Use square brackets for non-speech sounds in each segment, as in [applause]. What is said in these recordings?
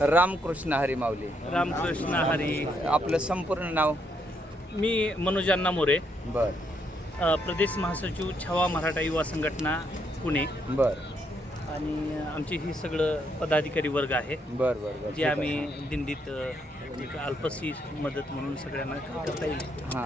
रामकृष्ण हरी माऊली. रामकृष्ण हरी. आपलं संपूर्ण नाव? मी मनोजांना मोरे. बर. अ, प्रदेश महासचिव छावा मराठा युवा संघटना पुणे. बर. आणि आमचे ही सगळं पदाधिकारी वर्ग आहे बर बर बर. जे आम्ही दिंडीत अ, एक अल्पशी मदत म्हणून सगळ्यांना काय करता येईल.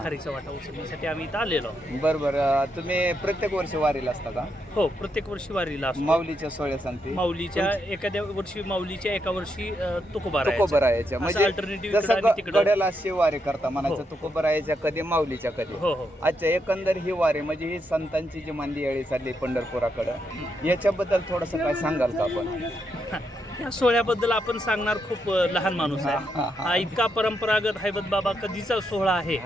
खारीचा वाटा उचलण्यासाठी आम्ही इथं आलेलो आहोत. बर बर. तुम्ही प्रत्येक वर्षी वारीला असता का? हो प्रत्येक वर्षी वारीला असतो. माऊलीच्या सोहळ्या सांगते. माऊलीच्या एखाद्या वर्षी माऊलीच्या एका वर्षी अ, तुकोबा तुकोबर याच्या म्हणजे अल्टरनेटिव्ह जसं आणि ग- तिकडं. गड्याला अशी वारी करता म्हणायचं हो. तुकोबर याच्या कधी माऊलीच्या कधी? हो हो. अच्छा एकंदर ही वारी म्हणजे ही संतांची जी मंदियाळी चालली पंढरपुराकडं याच्याबद्दल थोडंसं काय सांगाल का आपण? [laughs] या सोहळ्याबद्दल आपण सांगणार खूप लहान माणूस आहे हा. इतका परंपरागत हैबत बाबा कधीचा सोहळा आहे.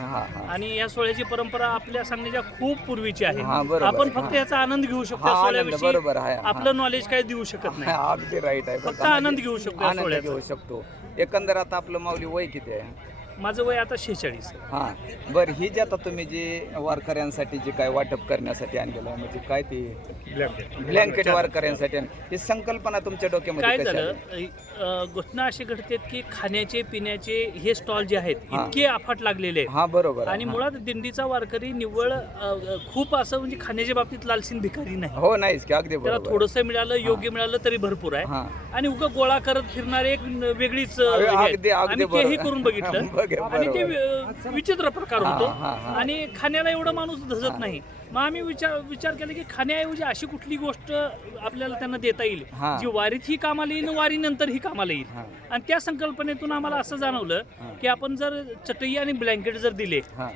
आणि या सोहळ्याची परंपरा आपल्या सांगण्याच्या खूप पूर्वीची आहे आपण. फक्त. याचा आनंद घेऊ शकतो सोहळ्याविषयी. आपलं नॉलेज काय देऊ शकत नाही अगदी राईट आहे फक्त का? आनंद म्हणजे घेऊ शकतो. घेऊ शकतो एकंदर आता आपलं माऊली वय किती आहे माझं वय आता शेहेचाळीस. हा. बर ही जी आता तुम्ही जी वारकऱ्यांसाठी जे काय वाटप करण्यासाठी आणलेलं आहे म्हणजे काय ती ब्लँकेट वारकऱ्यांसाठी आण- ही संकल्पना तुमच्या डोक्यामध्ये काय कशी झालं आली? अ, घटना अशी घडते की खाण्याचे पिण्याचे हे स्टॉल जे आहेत हा. इतके अफाट लागलेले आहेत. हा बरोबर आहे, आणि हा. मुळात दिंडीचा वारकरी निव्वळ अ, अ, खूप असं म्हणजे खाण्याच्या बाबतीत लालसीन भिकारी नाही. हो नाहीच की अगदी त्याला बरोबर. थोडंसं मिळालं योग्य मिळालं तरी भरपूर आहे. हा. आणि उगा गोळा करत फिरणारे एक न- वेगळीच अ, अगदी- हे. अगदी- अगदी आम्ही तेही बरोबर. करून बघितलं. [laughs] बघे- आणि ते बरोबर. वि- विचित्र प्रकार हा, होतो हा, हा. आणि खाण्याला एवढा माणूस धजत नाही मग आम्ही विचार विचार केला की खाण्याऐवजी अशी कुठली गोष्ट आपल्याला त्यांना देता येईल हा. जी वारीत ही कामाला येईल आणि वारीनंतर ही कामाला येईल हा. आणि त्या संकल्पनेतून आम्हाला असं जाणवलं हा. की आपण जर चटई आणि ब्लँकेट जर दिले हा,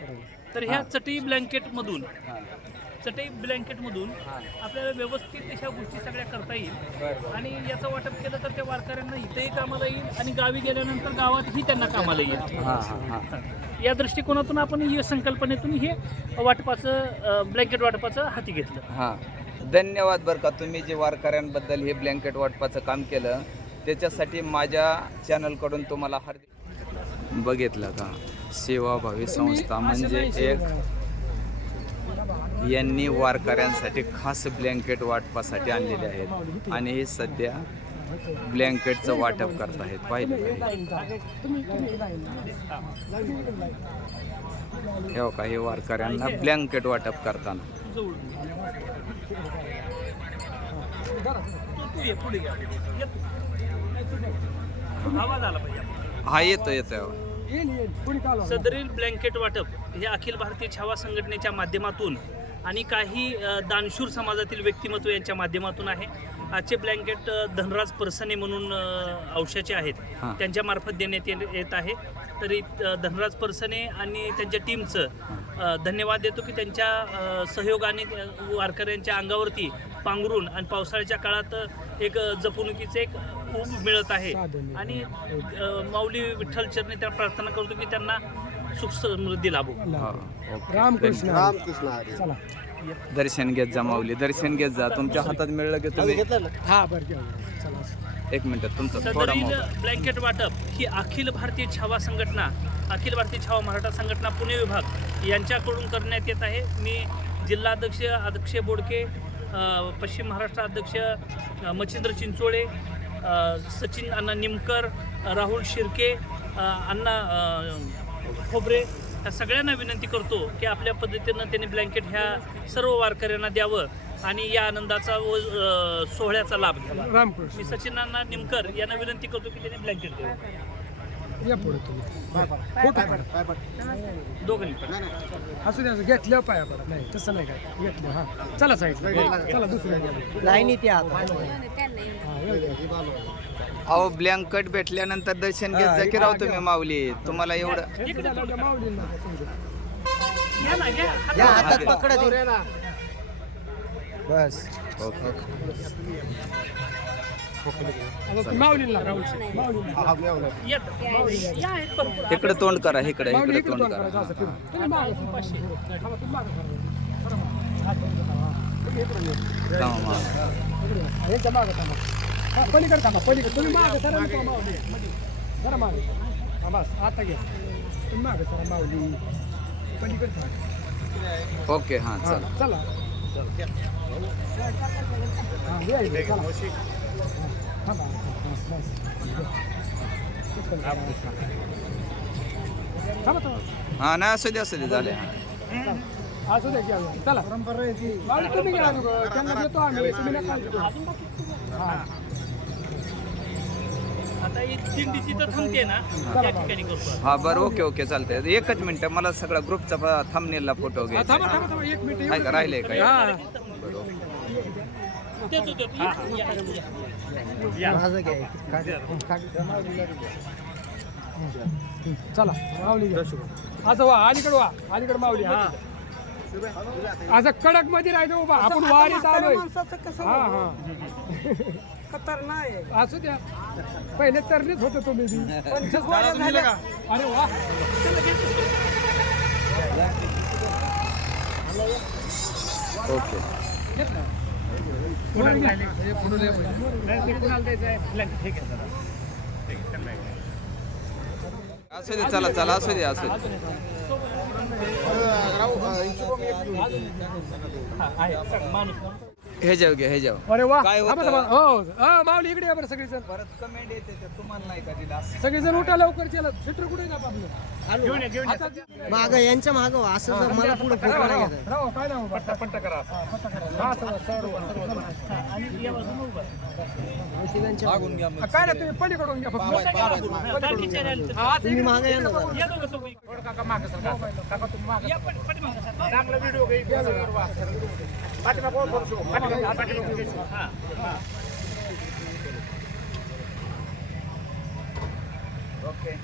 तर ह्या चटई ब्लँकेट मधून हा. चटई ब्लँकेट मधून आपल्याला व्यवस्थित अशा गोष्टी सगळ्या करता येईल. आणि याचं वाटप केलं तर त्या वारकऱ्यांना इथेही कामाला येईल आणि गावी गेल्यानंतर गावातही त्यांना कामाला येईल. हा, हा, हा. या दृष्टिकोनातून आपण या संकल्पनेतून हे वाटपाचं ब्लँकेट वाटपाचं हाती घेतलं. हा. धन्यवाद बरं का. तुम्ही जे वारकऱ्यांबद्दल हे ब्लँकेट वाटपाचं काम केलं त्याच्यासाठी माझ्या चॅनलकडून तुम्हाला हार्दिक बघितलं का? सेवाभावी संस्था म्हणजे एक यांनी वारकऱ्यांसाठी खास ब्लँकेट वाटपासाठी आणलेले आहेत. आणि हे सध्या ब्लँकेटचं वाटप करत आहेत पाहिलं का हे? का हे वारकऱ्यांना ब्लँकेट वाटप करताना. हा येतो येतो सदरील ब्लँकेट वाटप हे अखिल भारतीय छावा संघटनेच्या माध्यमातून आणि काही दानशूर समाजातील व्यक्तिमत्व यांच्या माध्यमातून आहे. आजचे ब्लँकेट धनराज परसने म्हणून अ, औषधाचे आहेत. त्यांच्या मार्फत देण्यात येत आहे. तरी धनराज परसने आणि त्यांच्या टीमचं धन्यवाद देतो की त्यांच्या सहयोगाने वारकऱ्यांच्या अंगावरती पांघरून आणि पावसाळ्याच्या काळात एक जपणुकीचे एक ऊब मिळत आहे. आणि माऊली विठ्ठल चरणी त्या प्रार्थना करतो की त्यांना सुख समृद्धी लाभो. रामकृष्ण दर्शन घेत जा माऊली दर्शन घेत जा. तुमच्या हातात मिळलं की तुम्ही हा एक मिनिट तुमचा थोडा ब्लँकेट वाटप ही अखिल भारतीय छावा संघटना अखिल भारतीय छावा मराठा संघटना पुणे विभाग यांच्याकडून करण्यात येत आहे. मी जिल्हाध्यक्ष अध्यक्ष बोडके पश्चिम महाराष्ट्र अध्यक्ष मच्छिंद्र चिंचोळे सचिन अण्णा निमकर राहुल शिर्के अण्णा खोबरे या सगळ्यांना विनंती करतो की आपल्या पद्धतीनं त्यांनी ब्लँकेट ह्या सर्व वारकऱ्यांना द्यावं आणि या आनंदाचा व सोहळ्याचा लाभ घ्यावा. मी सचिनांना निमकर यांना विनंती करतो की त्यांनी ब्लँकेट द्यावं. या पुढे तुम्ही. फोटो काढा. असू द्या घेतल्या पाया पडा. नाही तसं नाही काय घेतलं हा. चला साईड चला दुसऱ्या. लाईनी हा. अहो ब्लँकेट भेटल्यानंतर दर्शन घेत जा की राव तुम्ही माऊली. तुम्हाला एवढं. माऊलींना. या ना घ्या या हातात. पकडा. बस. ओके. इकडे तोंड करा इकडे माऊली इकडे इकडे तोंड करा. तुम्ही पलीकडे थांबा पलीकडे मागं सरा जरा मागे बस आता घ्या तुम्ही मागं. सरा माऊली पलीकडे थांबा ओके हां हा, चला चला. हा. हा. हा, हा नाही असू दे असू दे झाले असू. चला माऊली, तुम्ही घ्या अगोदर. त्यांना देतो आम्ही तुम्ही नका घेऊ. हा. आता ही दिंडीची तर थांबते ना त्या ठिकाणी करतो हा बरं ओके ओके चालतंय एकच मिनिट मला सगळा ग्रुपचा थंबनेलला फोटो हा, घ्यायचा थांबा थांबा थांबा एक मिनिट आहे का राहिलंय का हा देतो देतो या, या, चला माऊली. असं वा अलीकडे वा अलीकडे माऊली हा. असं कडकमध्ये राहायचं उभा आपण वारीत आलोय. हा हा. असू द्या. पहिले तरलीच होतो तुम्ही बी. अरे वा. ओके. असू दे चला चला असू दे असू दे हे जाऊ घ्या हे जाऊ. अरे वा. काय होतं? थांबा, थांबा. हो. हा माऊली इकडे या बरं सगळेजण. परत कमेंट येते तुम्हाला नाही का दिला? सगळेजण उठा लवकर चला. सिटर कुठे का आपलं माग यांच्या माग असं जर मला पुढे फोटो नाही घ्यायचा. पट्टा पट्टा करा. हा. हा, काय नाही तुम्ही पलीकडून घ्या फक्त. हा, तुम्ही मागे या ना जरा. या ओके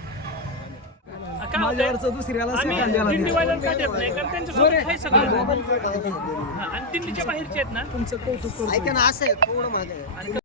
देत नाही कारण त्यांच्यासोबत आहे. सगळं. हा, आणि दिंडीच्या बाहेरचे आहेत ना. ऐका ना असं आहे थोडं मागे आणि